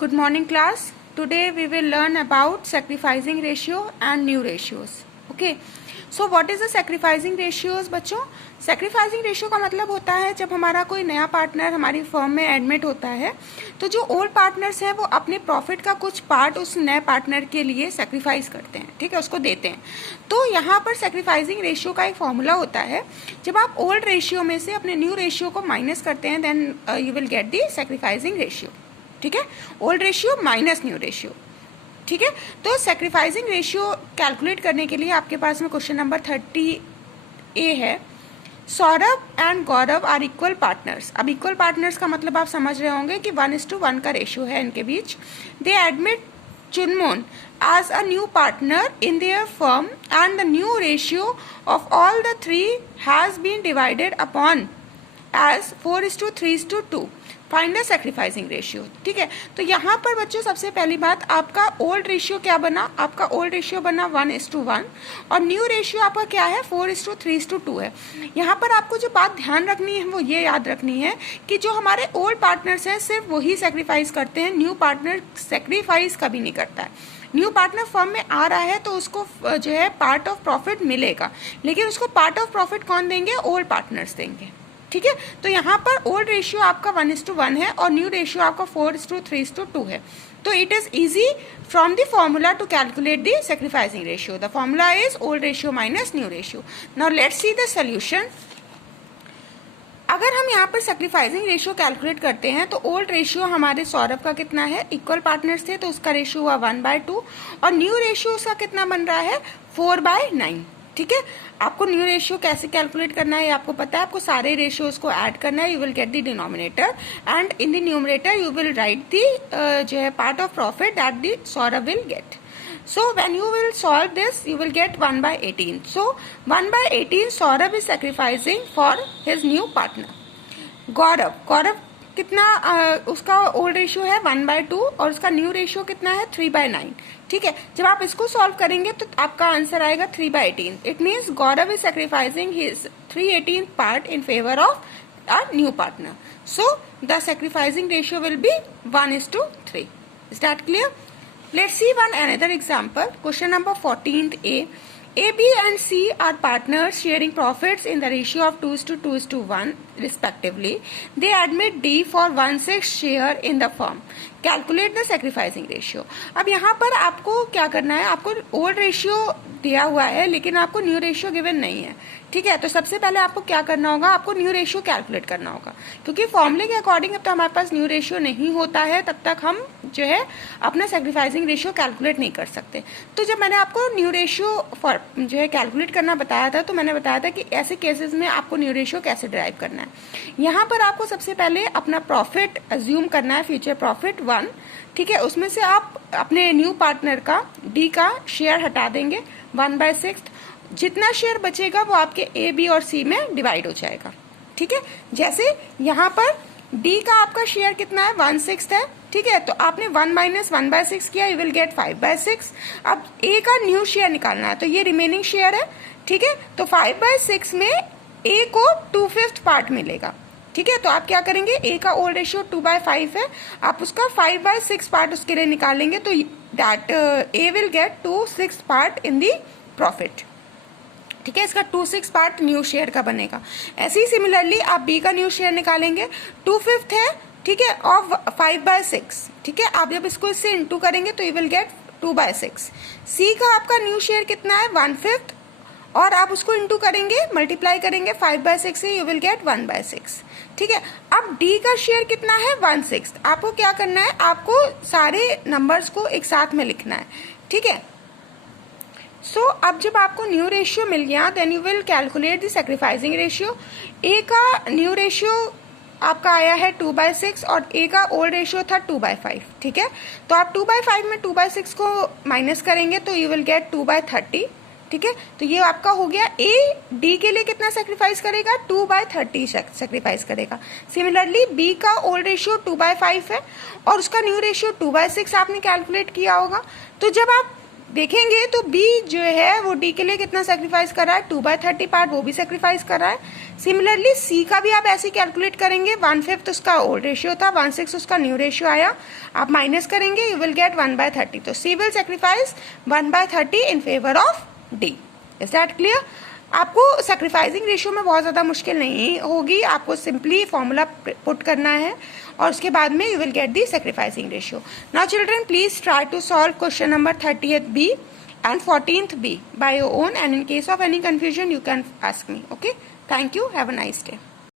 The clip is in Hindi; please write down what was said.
Good morning class. Today we will learn about sacrificing ratio and new ratios. Okay. So what is the sacrificing ratios बच्चों? Sacrificing ratio का मतलब होता है जब हमारा कोई नया पार्टनर हमारी फर्म में एडमिट होता है तो जो ओल्ड पार्टनर्स हैं वो अपने प्रॉफिट का कुछ पार्ट उस नए पार्टनर के लिए सेक्रीफाइस करते हैं, ठीक है, उसको देते हैं। तो यहाँ पर सेक्रीफाइसिंग रेशियो का एक फॉर्मूला होता है, जब आप ओल्ड रेशियो में से अपने न्यू रेशियो को माइनस करते हैं then you will get the sacrificing ratio, ठीक है, old ratio minus new ratio, ठीक है। तो सेक्रीफाइसिंग रेशियो कैलकुलेट करने के लिए आपके पास में क्वेश्चन नंबर 30A है। Saurabh and Gaurav are equal partners. अब इक्वल पार्टनर्स का मतलब आप समझ रहे होंगे कि 1:1 का रेशियो है इनके बीच। They admit Chunmon as a new partner in their firm and the new ratio of all the three has been divided upon as 4:3:2. Find the sacrificing ratio, ठीक है। तो यहाँ पर बच्चों सबसे पहली बात, आपका ओल्ड रेशियो क्या बना? आपका ओल्ड रेशियो बना 1:1 और न्यू रेशियो आपका क्या है? 4:3:2 है। यहाँ पर आपको जो बात ध्यान रखनी है वो ये याद रखनी है कि जो हमारे ओल्ड पार्टनर्स हैं सिर्फ वही सेक्रीफाइस करते हैं, न्यू पार्टनर सेक्रीफाइस कभी नहीं करता है। न्यू पार्टनर फर्म में आ रहा है तो उसको जो है पार्ट ऑफ प्रॉफिट मिलेगा, लेकिन उसको पार्ट ऑफ प्रॉफिट कौन देंगे? ओल्ड पार्टनर्स देंगे, ठीक है। तो यहाँ पर ओल्ड रेशियो आपका 1:1 है और न्यू रेशियो आपका 4:3:2 है। तो it is easy from the formula to calculate the sacrificing ratio. The formula is old ratio minus new ratio. Now let's see the solution. अगर हम यहाँ पर सेक्रीफाइसिंग रेशियो कैलकुलेट करते हैं तो ओल्ड रेशियो हमारे सौरभ का कितना है? इक्वल पार्टनर्स थे तो उसका रेशियो हुआ 1/2 और न्यू रेशियो उसका कितना बन रहा है? 4/9, ठीक है। आपको न्यू रेशियो कैसे कैलकुलेट करना है आपको पता है, आपको सारे रेशियोज को ऐड करना है। You will get the denominator and in the numerator you will write the जो है part of profit that the Saurabh will get. So when you will solve this, you will get 1/18. So 1/18 Saurabh is sacrificing for his new partner. गौरव कितना उसका ओल्ड रेशियो है 1/2 और उसका न्यू रेशियो कितना है 3/9, ठीक है। जब आप इसको सॉल्व करेंगे तो आपका आंसर आएगा 3/18। It means Gaurav is sacrificing his 3/18 part in favour of a new partner. So the sacrificing ratio will be 1:3। Is that clear? Let's see one another example. Question number 14A. A, B and C are partners sharing profits in the ratio of 2:2:1 respectively. They admit D for 1/6 share in the firm. Calculate the sacrificing ratio. अब यहाँ पर आपको क्या करना है? आपको ओल्ड रेशियो दिया हुआ है लेकिन आपको न्यू रेशियो गिवन नहीं है, ठीक है। तो सबसे पहले आपको क्या करना होगा? आपको न्यू रेशियो कैलकुलेट करना होगा, क्योंकि फॉर्मूले के अकॉर्डिंग अब तो हमारे पास न्यू रेशियो नहीं होता है तब तक हम जो है अपना सेक्रीफाइसिंग रेशियो कैलकुलेट नहीं कर सकते। तो जब मैंने आपको न्यू रेशियो जो है कैलकुलेट करना बताया था तो मैंने बताया था कि ऐसे केसेस में आपको न्यू रेशियो कैसे ड्राइव करना है। यहाँ पर आपको सबसे पहले अपना प्रॉफिट अज्यूम करना है, फ्यूचर प्रॉफिट 1, ठीक है। उसमें से आप अपने न्यू पार्टनर का डी का शेयर हटा देंगे 1/6। जितना शेयर बचेगा वो आपके ए, बी और सी में डिवाइड हो जाएगा, ठीक है। जैसे यहाँ पर डी का आपका शेयर कितना है? 1/6 है, ठीक है। तो आपने 1 - 1/6 किया, यू विल गेट 5/6। अब ए का न्यू शेयर निकालना है तो ये रिमेनिंग शेयर है, ठीक है। तो 5/6 में ए को 2/5 पार्ट मिलेगा, ठीक है। तो आप क्या करेंगे? ए का ओल्ड रेशियो 2/5 है, आप उसका 5/6 पार्ट उसके लिए निकालेंगे तो that A will get 2/6 part in the profit, ठीक है। इसका 2/6 पार्ट न्यू शेयर का बनेगा। ऐसे ही सिमिलरली आप बी का न्यू शेयर निकालेंगे, 2/5 है, ठीक है, और 5/6, ठीक है। आप जब इसको इससे इंटू करेंगे तो यू विल गेट 2/6। सी का आपका न्यू शेयर कितना है? 1/5 और आप उसको इंटू करेंगे, मल्टीप्लाई करेंगे 5/6 से, यू विल गेट 1/6, ठीक है। अब डी का शेयर कितना है? 1/6। आपको क्या करना है? आपको सारे नंबर्स को एक साथ में लिखना है, ठीक है। सो अब जब आपको न्यू रेशियो मिल गया then you will calculate the sacrificing ratio. A का न्यू रेशियो आपका आया है 2/6 और ए का ओल्ड रेशियो था 2/5, ठीक है। तो आप 2/5 में 2/6 को माइनस करेंगे तो यू विल गेट 2/30, ठीक है। तो ये आपका हो गया। ए डी के लिए कितना सेक्रीफाइस करेगा? 2/30 सेक्रीफाइस करेगा। सिमिलरली बी का ओल्ड रेशियो 2/5 है और उसका न्यू रेशियो 2/6 आपने कैलकुलेट किया होगा। तो जब आप देखेंगे तो बी जो है वो डी के लिए कितना सेक्रीफाइस कर रहा है, 2/30 पार्ट वो भी सेक्रीफाइस कर रहा है। सिमिलरली सी का भी आप ऐसे कैलकुलेट करेंगे, 1/5 उसका ओल्ड रेशियो था, 1/6 उसका न्यू रेशियो आया, आप माइनस करेंगे, यू विल गेट 1/30। तो C will sacrifice 1/30 in favour of D. Is that clear? आपको सेक्रीफाइसिंग रेशियो में बहुत ज़्यादा मुश्किल नहीं होगी, आपको सिंपली फॉर्मूला पुट करना है और उसके बाद में you will get the sacrificing ratio. Now children please try to solve question number 30th B and 14th B by your own, and in case of any confusion you can ask me. Okay, thank you, have a nice day.